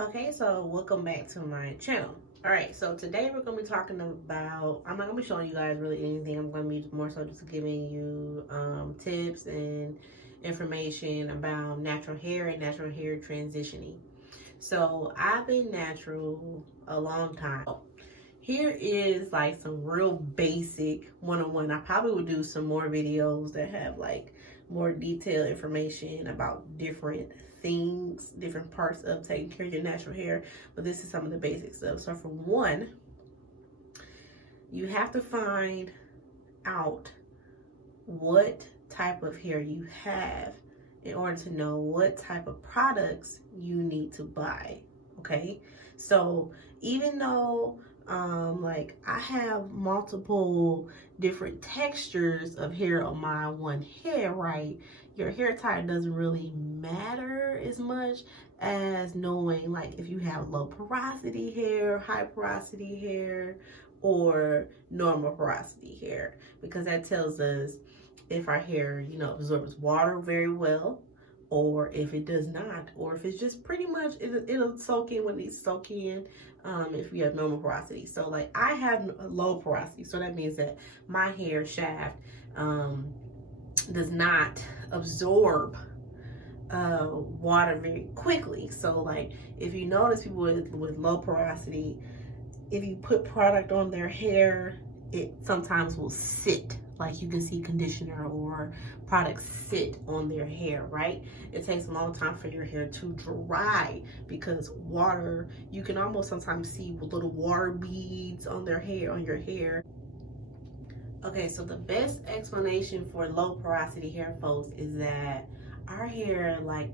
Okay, so welcome back to my channel. Alright, so today we're going to be talking about, I'm not going to be showing you guys really anything. I'm going to be more so just giving you tips and information about natural hair and natural hair transitioning. So I've been natural a long time. Here is like some real basic one-on-one. I probably would do some more videos that have like more detailed information about different things, different parts of taking care of your natural hair. But this is some of the basic stuff. So for one, you have to find out what type of hair you have in order to know what type of products you need to buy. Okay, so even though like I have multiple different textures of hair on my one hair, right? Your hair type doesn't really matter as much as knowing like if you have low porosity hair, high porosity hair, or normal porosity hair, because that tells us if our hair, absorbs water very well, or if it does not, or if it's just pretty much, it'll soak in when it needs to soak in, if we have normal porosity. So like I have low porosity, so that means that my hair shaft does not absorb water very quickly. So like if you notice people with low porosity, if you put product on their hair, it sometimes will sit. Like you can see conditioner or products sit on their hair, right? It takes a long time for your hair to dry because water, you can almost sometimes see little water beads on their hair, on your hair. Okay, so the best explanation for low porosity hair, folks, is that our hair, like,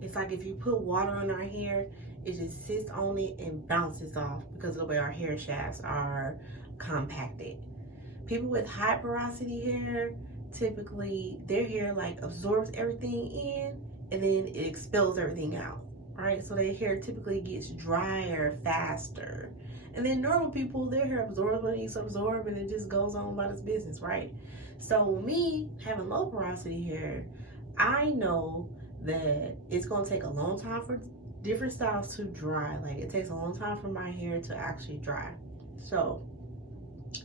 it's like if you put water on our hair, it just sits on it and bounces off because of the way our hair shafts are compacted. People with high porosity hair, typically their hair like absorbs everything in and then it expels everything out. Right? So their hair typically gets drier faster. And then normal people, their hair absorbs what it needs to absorb and it just goes on about its business, right? So me having low porosity hair, I know that it's gonna take a long time for different styles to dry. Like it takes a long time for my hair to actually dry. So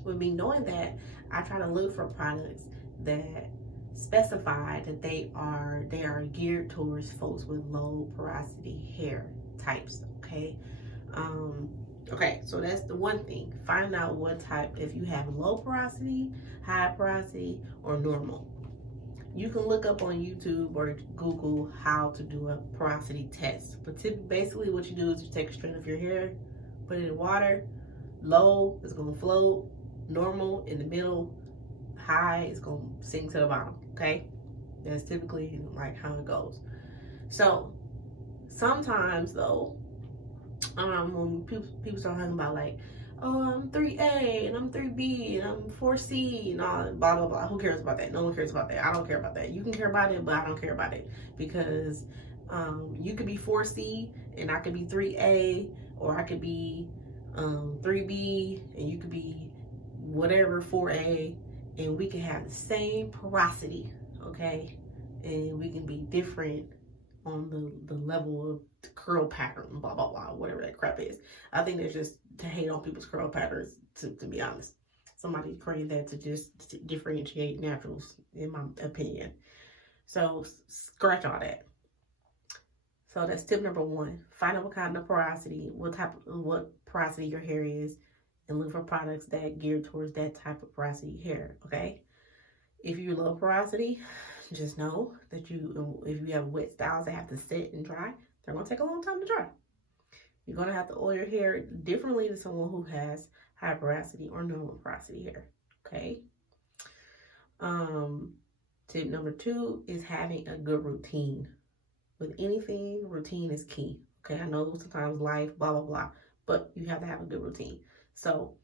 with me knowing that, I try to look for products that specify that they are geared towards folks with low porosity hair types. Okay. Um, okay, so that's the one thing. Find out what type, if you have low porosity, high porosity, or normal. You can look up on YouTube or Google how to do a porosity test. But basically what you do is you take a strand of your hair, put it in water. Low is going to float, normal in the middle, high is going to sink to the bottom. Okay, that's typically like how it goes. So sometimes though, when people start talking about like, oh, I'm 3A and I'm 3B and I'm 4C and all blah blah blah. Who cares about that? No one cares about that. I don't care about that. You can care about it, but I don't care about it because you could be 4C and I could be 3A, or I could be 3B and you could be whatever 4A, and we can have the same porosity, okay? And we can be different on the level of the curl pattern, blah blah blah, whatever that crap is. I think that's just to hate on people's curl patterns, to be honest. Somebody created that to just differentiate naturals, in my opinion. So scratch all that. So that's tip number one. Find out what kind of porosity, what porosity your hair is, and look for products that gear towards that type of porosity hair, okay? If you're low porosity, just know that if you have wet styles that have to sit and dry, they're gonna take a long time to dry. You're gonna have to oil your hair differently than someone who has high porosity or normal porosity hair, okay? Tip number two is having a good routine. With anything, routine is key. Okay, I know sometimes life, blah, blah, blah, but you have to have a good routine. So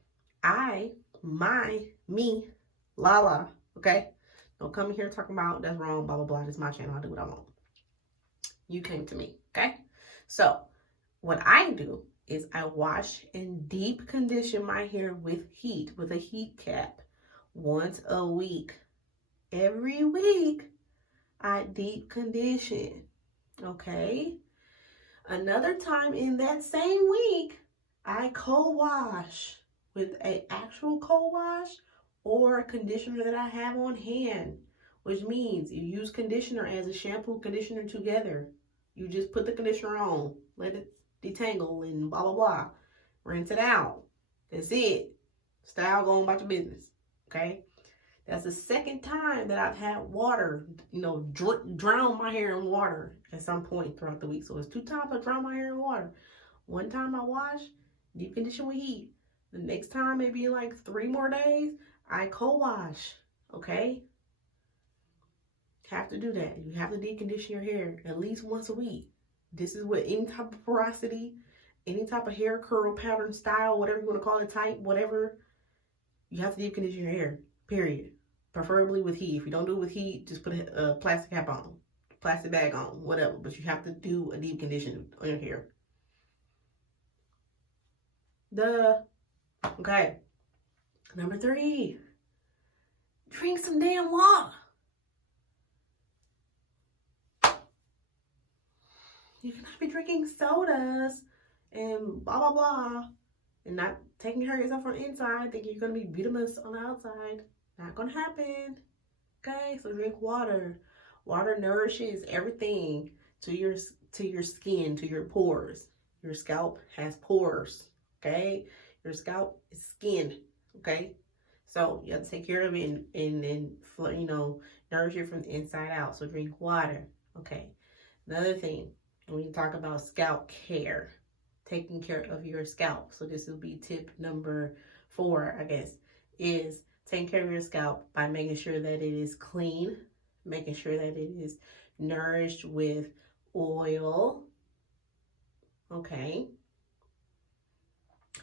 me, Lala, okay? Don't come here talking about that's wrong, blah, blah, blah. This is my channel. I do what I want. You came to me, okay? So what I do is I wash and deep condition my hair with a heat cap once a week. Every week, I deep condition, okay? Another time in that same week, I co-wash with an actual co-wash or a conditioner that I have on hand, which means you use conditioner as a shampoo conditioner together. You just put the conditioner on, let it detangle and blah, blah, blah. Rinse it out. That's it. Style, go on about your business. Okay? That's the second time that I've had water, drown my hair in water at some point throughout the week. So it's 2 times I drown my hair in water. One time I wash, deep condition with heat. The next time, maybe in like 3 more days, I co-wash. Okay? Have to do that. You have to deep condition your hair at least once a week. This is with any type of porosity, any type of hair curl pattern, style, whatever you want to call it, type, whatever. You have to deep condition your hair, period. Preferably with heat. If you don't do it with heat, just put a plastic cap on, plastic bag on, whatever. But you have to do a deep condition on your hair. Okay. Number 3, drink some damn water. You cannot be drinking sodas and blah, blah, blah, and not taking care of yourself from the inside, thinking you're going to be Vitamus on the outside. Not going to happen. Okay, so drink water. Water nourishes everything to your skin, to your pores. Your scalp has pores, okay? Your scalp is skin, okay? So you have to take care of it and nourish it from the inside out. So drink water, okay? Another thing, when you talk about scalp care, taking care of your scalp. So this will be tip number 4, I guess, is taking care of your scalp by making sure that it is clean, making sure that it is nourished with oil, okay?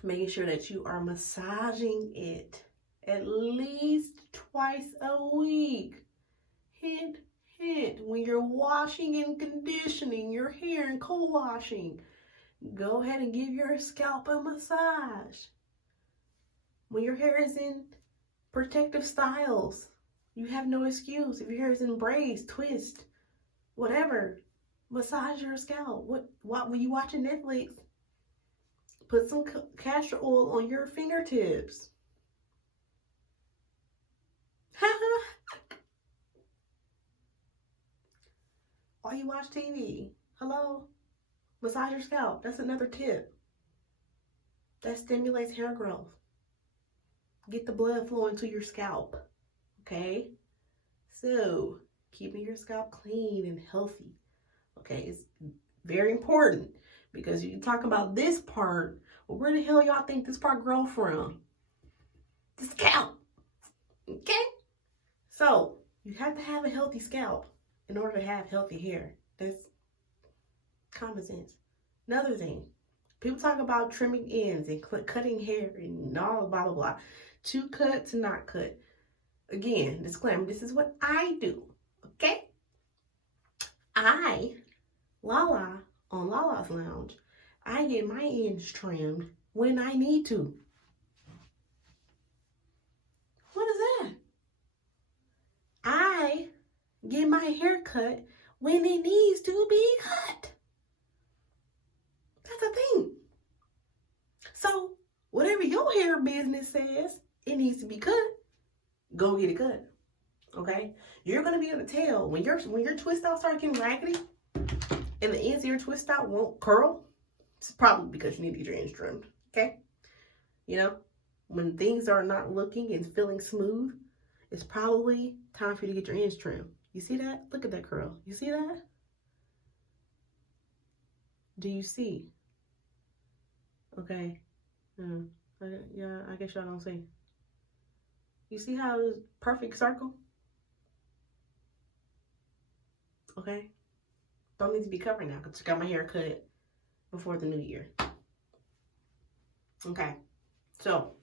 Making sure that you are massaging it at least twice a week. Hint, hint, when you're washing and conditioning your hair and co-washing, go ahead and give your scalp a massage. When your hair is in protective styles, you have no excuse. If your hair is in braids, twist, whatever, massage your scalp. When you watching Netflix, put some castor oil on your fingertips. While you watch TV, hello, massage your scalp. That's another tip. That stimulates hair growth. Get the blood flowing to your scalp, okay? So, keeping your scalp clean and healthy, okay, is very important, because you talk about this part, well, where the hell y'all think this part grow from? The scalp, okay? So, you have to have a healthy scalp in order to have healthy hair. That's common sense. Another thing, people talk about trimming ends and cutting hair and all blah, blah, blah. To cut, to not cut. Again, disclaimer, this is what I do, okay? Lala, on Lala's Lounge, I get my ends trimmed when I need to. What is that? I get my hair cut when it needs to be cut. That's a thing. So, whatever your hair business says it needs to be cut, go get it cut. Okay? You're gonna be able to tell when your twist out starts getting raggedy and the ends of your twist out won't curl. It's probably because you need to get your ends trimmed. Okay? You know, when things are not looking and feeling smooth, it's probably time for you to get your ends trimmed. You see that? Look at that curl. You see that? Do you see? Okay. Yeah, I guess y'all don't see. You see how it's perfect circle? Okay. Don't need to be covered now because I got my hair cut before the new year. Okay. So,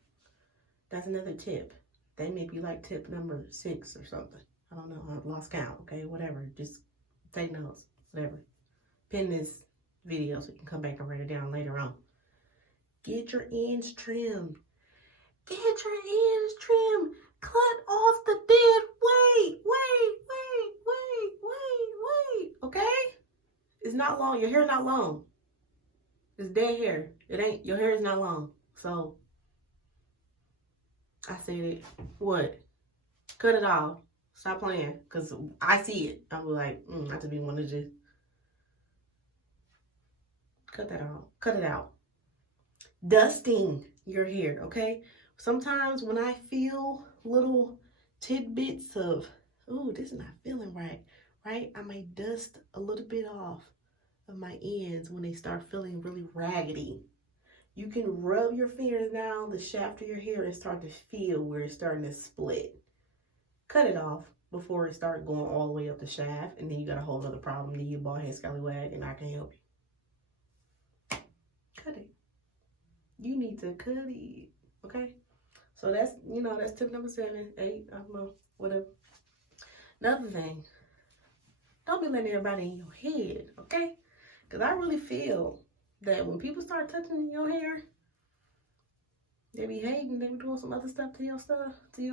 that's another tip. That may be like tip number 6 or something. I don't know. I've lost count. Okay. Whatever. Just take notes. Whatever. Pin this video so you can come back and write it down later on. Get your ends trimmed. Get your ends trimmed. Cut off the dead weight. Wait. Okay? It's not long. Your hair not long. It's dead hair. It ain't, your hair is not long. So, I said it. What? Cut it off. Stop playing. Because I see it. I was like, I just be wanting to just cut that off. Cut it out. Dusting your hair, okay? Sometimes when I feel little tidbits of, ooh, this is not feeling right? I may dust a little bit off of my ends when they start feeling really raggedy. You can rub your fingers down the shaft of your hair and start to feel where it's starting to split. Cut it off before it starts going all the way up the shaft, and then you got a whole other problem. Then you bald head scallywag, and I can help you. Cut it. You need to cut it, okay? So that's, that's tip number 7, 8, I don't know, whatever. Another thing, don't be letting everybody in your head, okay? Because I really feel that when people start touching your hair, they be hating, they be doing some other stuff to your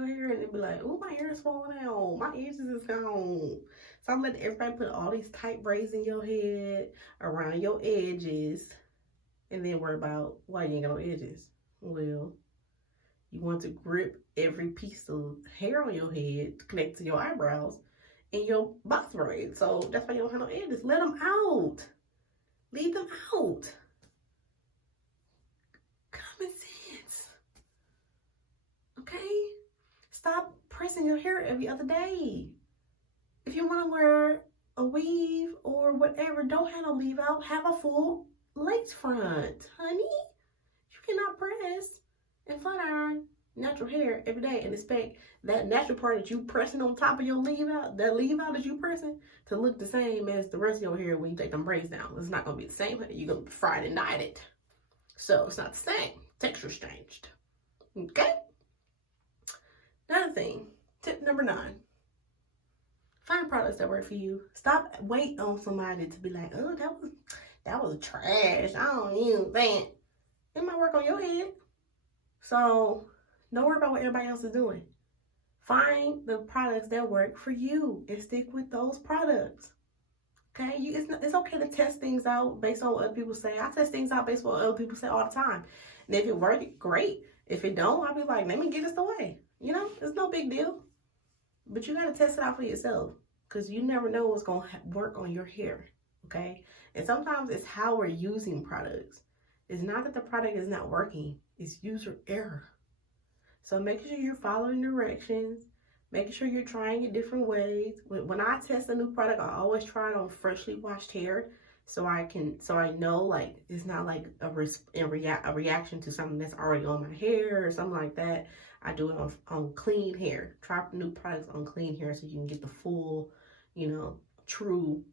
hair, and they be like, oh, my hair is falling out, my edges is gone. So I'm letting everybody put all these tight braids in your head, around your edges, and then worry about why you ain't got no edges. Well, you want to grip every piece of hair on your head to connect to your eyebrows and your box braids. So that's why you don't have no edges. Let them out. Leave them out. Common sense. Okay? Stop pressing your hair every other day. If you want to wear a weave or whatever, don't have no leave out. Have a full lace front, honey. You cannot press and flat iron natural hair every day and expect that natural part that you pressing on top of your leave out, that leave out that you pressing, to look the same as the rest of your hair when you take them braids down. It's not going to be the same. You're going to fry it and dyed it. So it's not the same. Texture's changed. Okay? Another thing, tip number 9. Find products that work for you. Stop waiting on somebody to be like, oh, that was trash. I don't use that. It might work on your head. So don't worry about what everybody else is doing. Find the products that work for you and stick with those products. Okay? It's okay to test things out based on what other people say. I test things out based on what other people say all the time. And if it works, great. If it don't, I'll be like, let me get this away. It's no big deal. But you got to test it out for yourself, because you never know what's going to work on your hair. Okay? And sometimes it's how we're using products. It's not that the product is not working. It's user error. So make sure you're following directions. Making sure you're trying it different ways. When I test a new product, I always try it on freshly washed hair, so I know, like, it's not like a reaction to something that's already on my hair or something like that. I do it on clean hair. Try new products on clean hair so you can get the full, true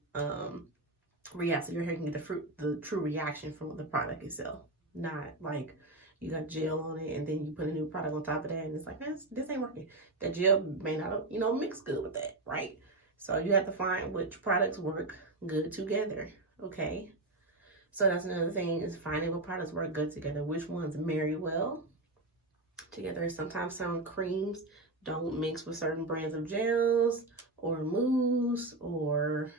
reaction. Your hair can get the true reaction from the product itself. Not like you got gel on it and then you put a new product on top of that and it's like, this ain't working. That gel may not, mix good with that, right? So you have to find which products work good together, okay? So that's another thing, is finding what products work good together. Which ones marry well together. Sometimes some creams don't mix with certain brands of gels or mousse or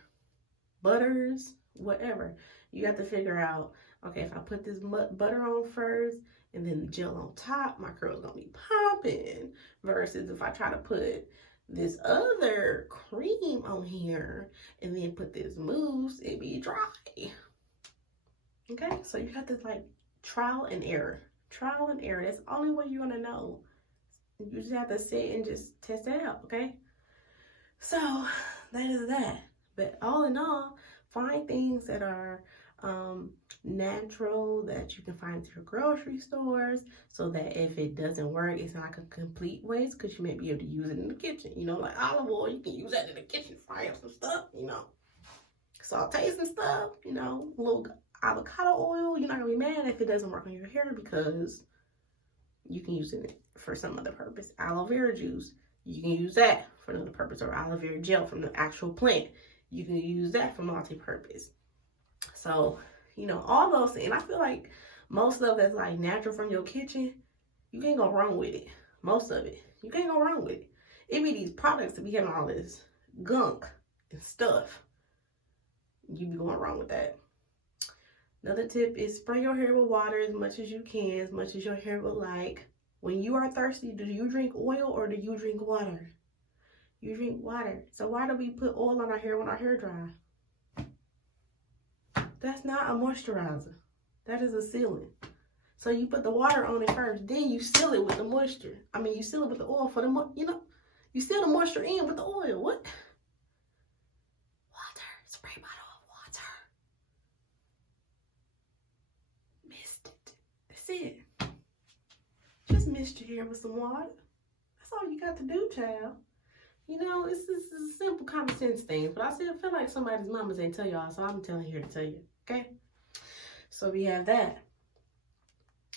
butters, whatever. You have to figure out, okay, if I put this butter on first and then the gel on top, my curl's gonna be popping. Versus if I try to put this other cream on here and then put this mousse, it be dry. Okay, so you have to, like, trial and error. Trial and error. That's the only way you're gonna know. You just have to sit and just test it out, okay? So that is that. But all in all, find things that are natural, that you can find at your grocery stores, so that if it doesn't work, it's not like a complete waste, because you may be able to use it in the kitchen. Like olive oil, you can use that in the kitchen, fry up some stuff, saute some stuff, a little avocado oil. You're not gonna be mad if it doesn't work on your hair, because you can use it for some other purpose. Aloe vera juice, you can use that for another purpose, or aloe vera gel from the actual plant. You can use that for multi-purpose. So, all those things. And I feel like most stuff that's like natural from your kitchen, you can't go wrong with it. Most of it, you can't go wrong with it. It be these products that be having all this gunk and stuff. You be going wrong with that. Another tip is spray your hair with water as much as you can, as much as your hair will like. When you are thirsty, do you drink oil or do you drink water? You drink water. So why do we put oil on our hair when our hair dry? That's not a moisturizer. That is a sealant. So you put the water on it first, then you seal it with the moisture. I mean, you seal it with the oil for the, you seal the moisture in with the oil. What? Water. Spray bottle of water. Mist it. That's it. Just mist your hair with some water. That's all you got to do, child. It's a simple common sense thing, but I still feel like somebody's mamas didn't tell y'all, so I'm telling here to tell you, okay? So we have that.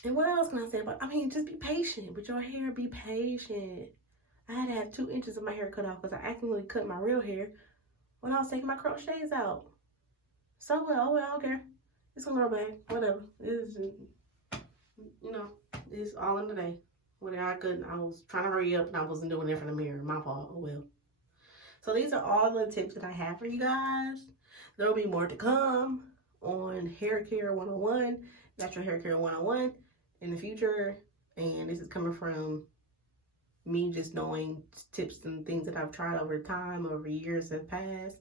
And what else can I say about, just be patient with your hair. Be patient. I had to have 2 inches of my hair cut off because I accidentally cut my real hair when I was taking my crochets out. So, well, I don't care. It's gonna grow back. Whatever. It's, it's all in the day. Whatever, I was trying to hurry up and I wasn't doing it for the mirror. My fault. Oh, well. So these are all the tips that I have for you guys. There will be more to come on Hair Care 101, Natural Hair Care 101 in the future. And this is coming from me just knowing tips and things that I've tried over time, over years that passed,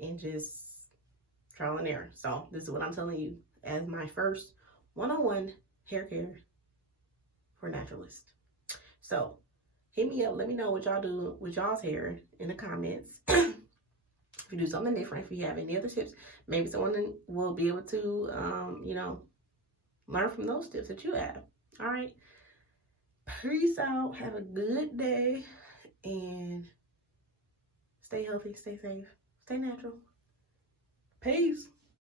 and just trial and error. So this is what I'm telling you as my first 101 hair care for naturalists. So hit me up. Let me know what y'all do with y'all's hair in the comments. If you do something different, if you have any other tips, maybe someone will be able to, learn from those tips that you have. All right. Peace out. Have a good day. And stay healthy, stay safe, stay natural. Peace.